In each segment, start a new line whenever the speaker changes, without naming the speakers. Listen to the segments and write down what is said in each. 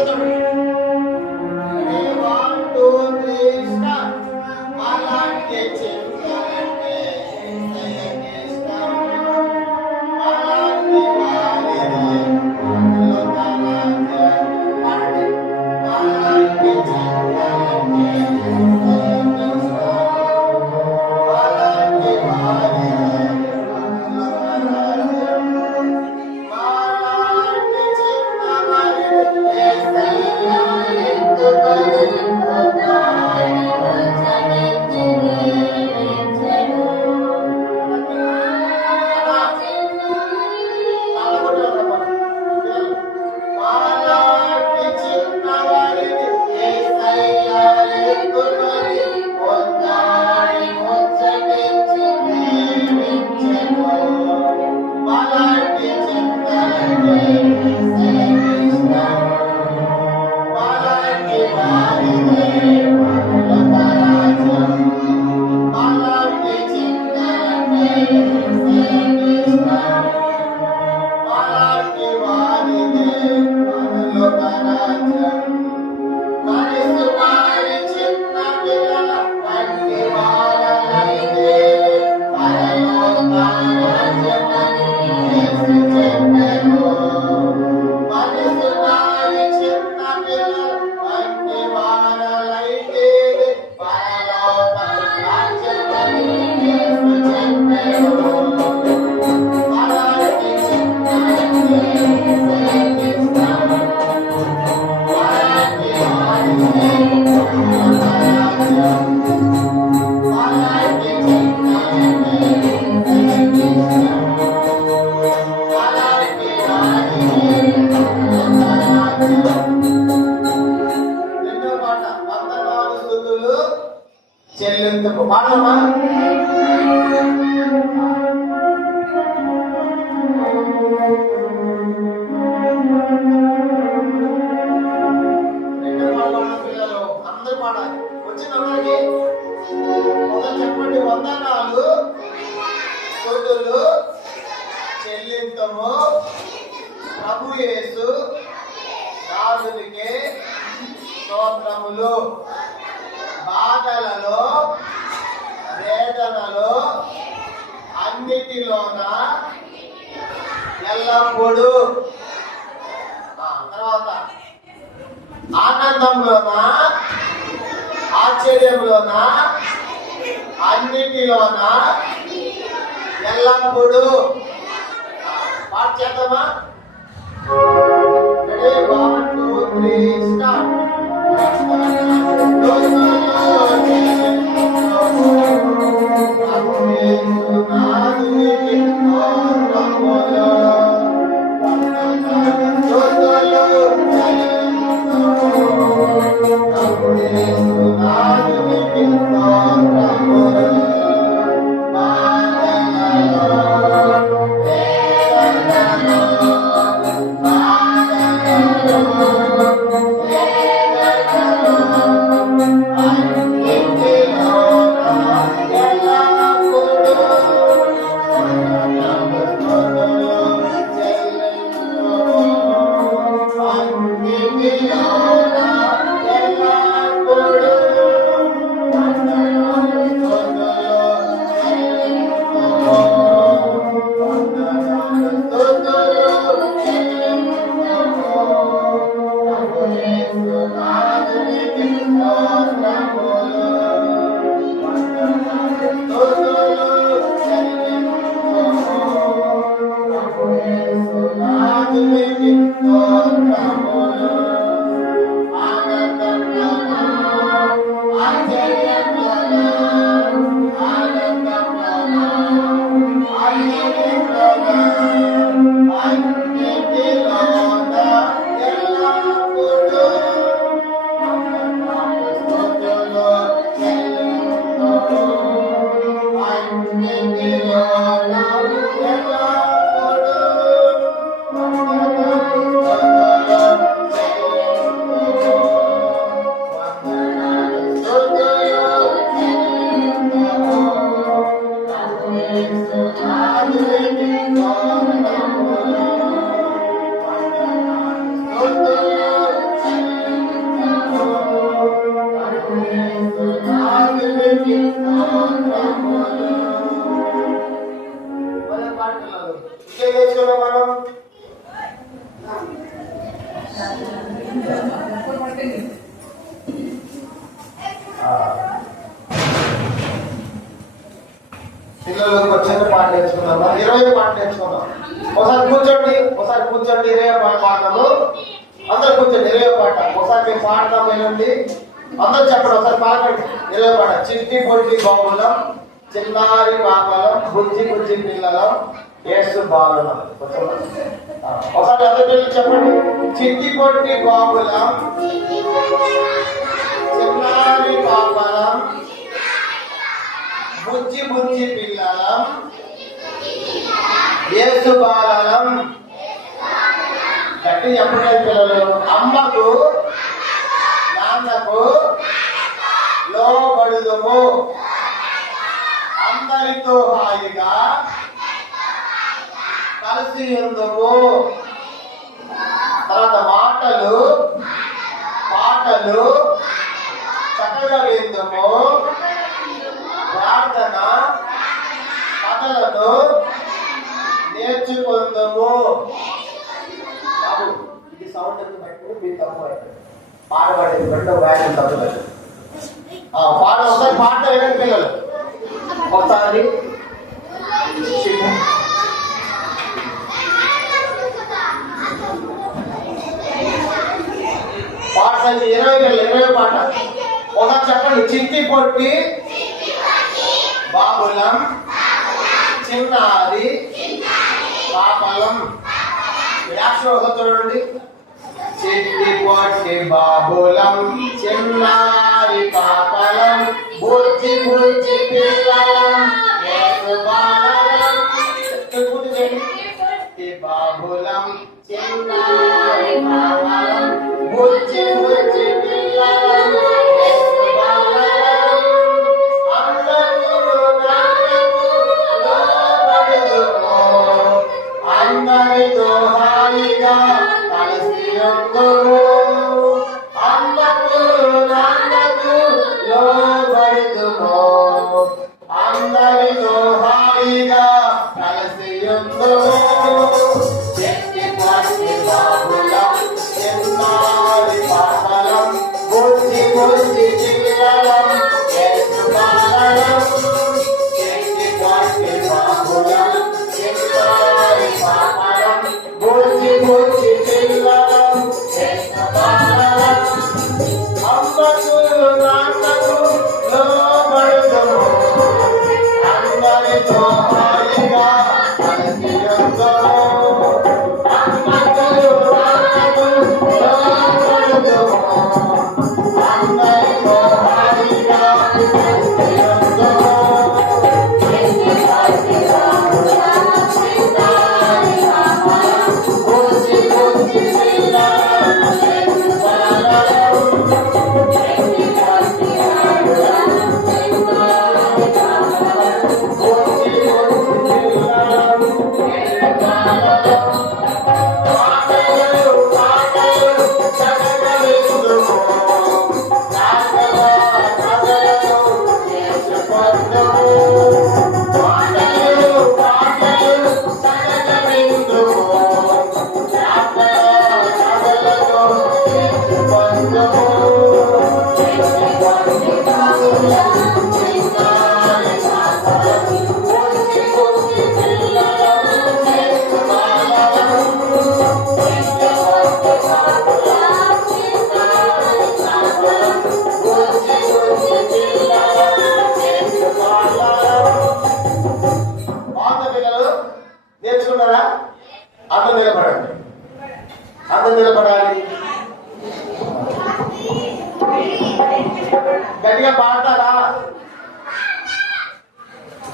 কতটুকু నాథునికి స్తోత్రములు. బాధలలో వేదనలో అన్నిటిలోన? ఎల్లప్పుడూ. తర్వాత. ఆనందంలోన? ఆశ్చర్యంలోన? అన్నిటిలోన? ఎల్లప్పుడూ. పాఠ్యతమా Paulista. Amen. చిన్నారి పాపలం బుజ్జి బుజ్జి పిల్లలం ఏసు బాలులం ఒకసారి పిల్లలు చెప్పండి. చిట్టి కొట్టి బాబులం చిన్నారి పాపలం బుజ్జి బుజ్జి పిల్లలం ఏసు బాలలం. గట్టి చెప్పడే పిల్లలు. అమ్మకు నాన్నకు లోబడుదము. అందరితో హాయిగా? కలిసి ఉందుము తర్వాత మాటలు. పాటలు చక్కగా విందుము. ప్రార్థన. కథలను నేర్చుకుందాము. ఇది సౌండ్ ఎందుకు బట్టి మీ తప్పు పాట పాడేది రెండో వ్యాధి తప్పు పాట ఒకసారి పాట వినండి పిల్లలు ఒకసారి పాట సంఖ్య ఇరవై వేల ఇరవై పాట. ఒకసారి చెప్పండి చిట్టి పొట్టి బాబులం చిన్నారి పాపలం. యాక్షన్ ఒకసారి చూడండి. చిట్టి పొట్టి బాబులం చిన్నారి పాపలం. బుజ్జి బుజ్జి పిల్లలం యేసు బాలలం పూర్తి చేయండి.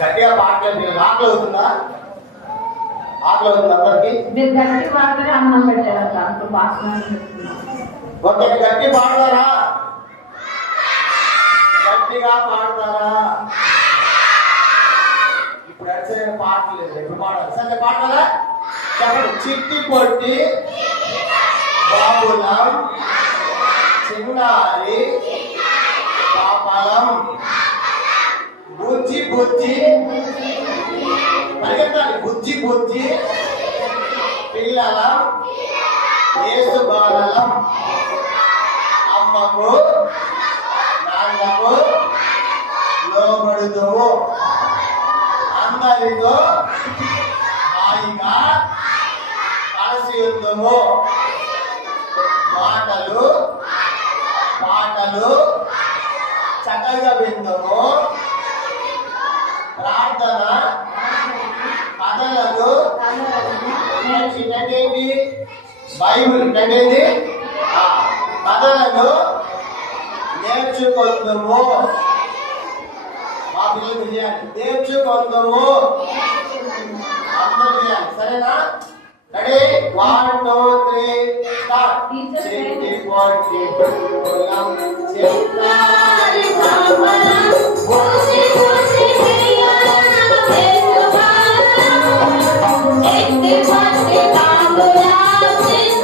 గట్టిగా పాడలేదు మీరు ఆకలి అవుతుందా? ఆకలి అవుతుంది అందరికి?
మీరు గట్టి అన్నం పెట్టారు దాంట్లో భాషణ
ఒకటి గట్టి పాడతారా? గట్టిగా పాడతారా? ఇప్పుడు అడిచిన పాట లేదు ఎప్పుడు పాడాలి. సరే పాడతారా? చెప్పండి. చిట్టి పొట్టి బాబులం చిన్నారి పాపలం. బుజ్జి బుజ్జి. పరిగెత్తాలి. బుజ్జి బుజ్జి. పిల్లల. ఏసు బాలల. అమ్మకు. నాన్నకు. లోబడుదువు అందరితో. హాయిగా. కలిసి ఉందము మాటలు. పాటలు చక్కగా విందము. ప్రార్థన కథలను ఏంటి బైబిల్ ఏంటి కథలను నేర్చుకుందుము మా పిల్లలు చేయాలి నేర్చుకుందుము అందరూ చేయాలి సరేనా? Ready one two three start Chetty పొట్టి పొలం చెట్టారి పాటలు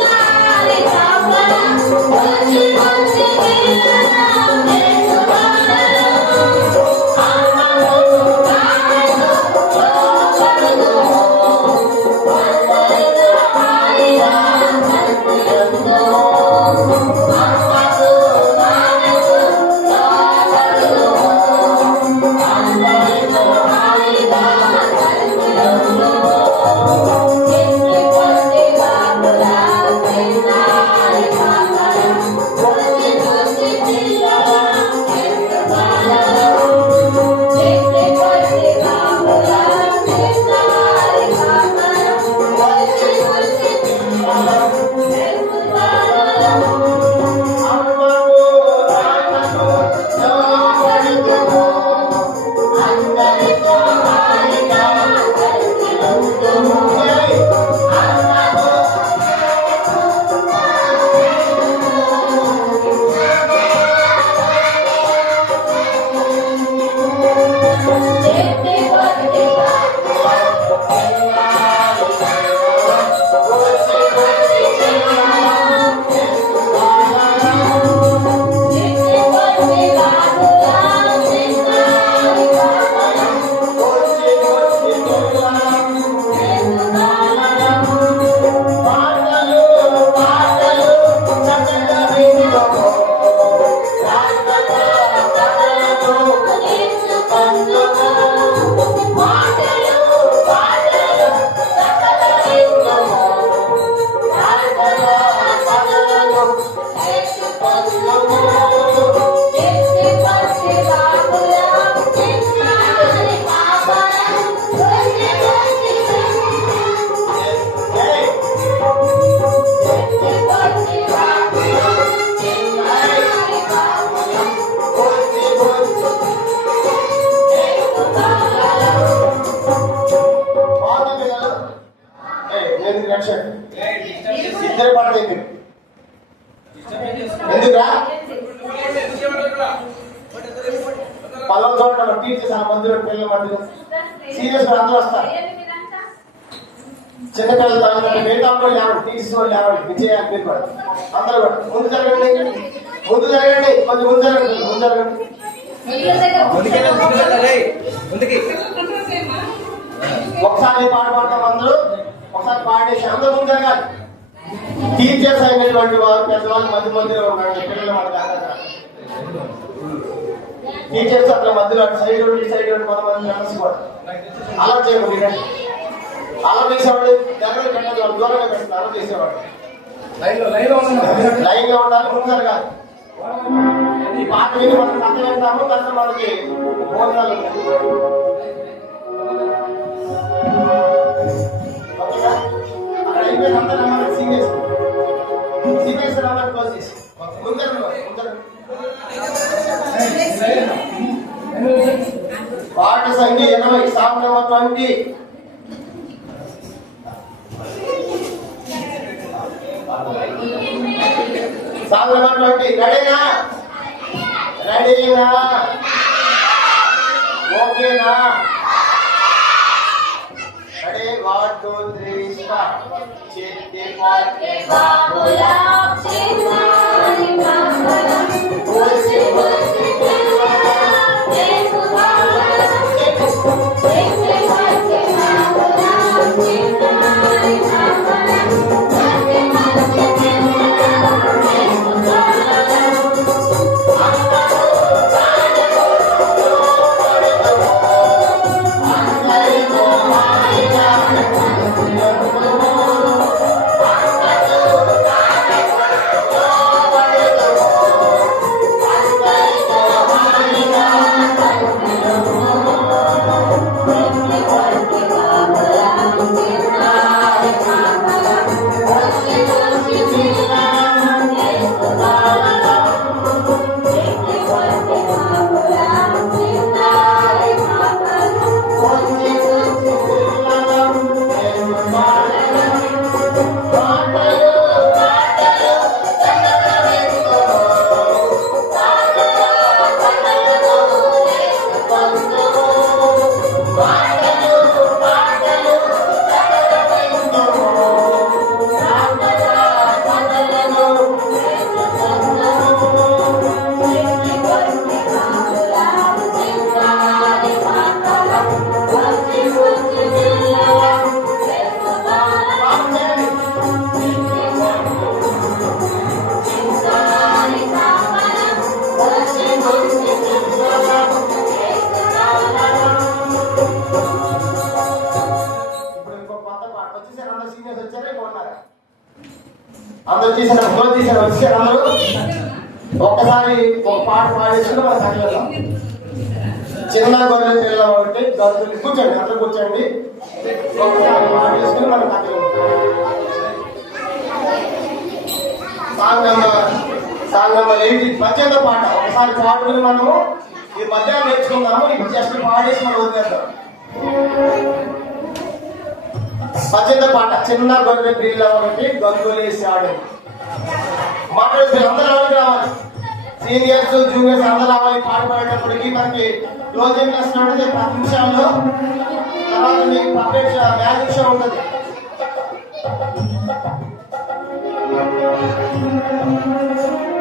ముందు జరగండి. ముందు జరగండి. కొంచెం ముందు జరగండి. ముందు జరగండి. ఒకసారి పాట పాడతాం అందరూ. ఒకసారి పాడేసి అందరూ ముందు జరగాలి. టీచర్స్ అయినటువంటి వారు పెద్దవాళ్ళు మధ్య మధ్యలో ఉండండి. పిల్లల టీచర్స్ అట్లా మధ్యలో అటు సైడ్ సైడ్ ఉండి కొంతమంది ఫ్రెండ్స్ కూడా. అలా చేయకూడదు వినండి. అలా చేసేవాడు దగ్గర పెట్టాలి దూరంగా పెట్టాలి అలా చేసేవాడు
లైన్లో లైన్లో ఉండండి
లైన్గా ఉండాలి ముందు జరగాలి ఈ పాట విని మనం కథ వింటాము కథ మనకి భోజనాలు? అక్కడ అయిపోయిన అందరూ మనకి సీనియర్స్ సీనియర్స్ నెంబర్ క్లోజ్ చేసి ముందర ముందర పాట సంఖ్య ఇరవై number twenty. Song number twenty రెడీనా రెడీనా ఓకేనా ready one two three start చేతి పాటే ఒకటి కూర్చోండి అందరూ కూర్చోండి. ఒకసారి మనం song number song number eighty పాట. ఒకసారి పాడుకుని మనము ఈ మధ్యాహ్నం నేర్చుకుందాము ఇప్పుడు జస్ట్ పాడేసి మనం వదిలేద్దాం పద్దెనిమిదో పాట చిన్న గొర్రె పిల్ల ఒకటి గంతులేసి ఆడు మాట్లాడే అందరూ రావాలి రావాలి సీనియర్స్ జూనియర్స్ అందరూ అవ్వాలి పాడుపడేటప్పటికి మనకి క్లోజింగ్ లెసన్ ఉంటుంది పది నిమిషాల్లో తర్వాత మీకు పబ్లిక్ మ్యాజిక్ షో ఉంటుంది Thank you.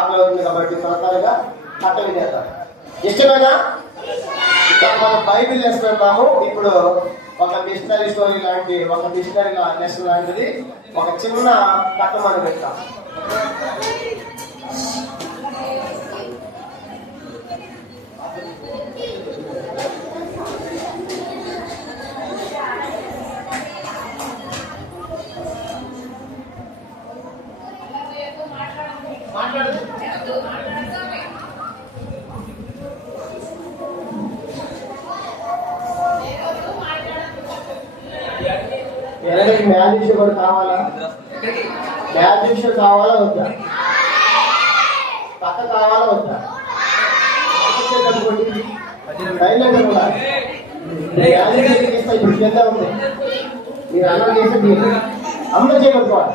టైం ఉంది కాబట్టి త్వర కట్టలు కట్ట ఇష్టమేనా? మనం బైబిల్ వేస్తున్నాము ఇప్పుడు ఒక మిషనరీ స్టోరీ లాంటి ఒక మిషనరీ లెసన్ లాంటిది. ఒక చిన్న కథ మనం పెట్టాం కూడా కావాలా? మ్యాజిక్ షో కావాలా వద్దా? పక్క కావాలా వద్దా? అనుకోండి ఇప్పుడు కింద ఉంది మీరు అన్నం చేసి అందరూ చేయగలుగుతారు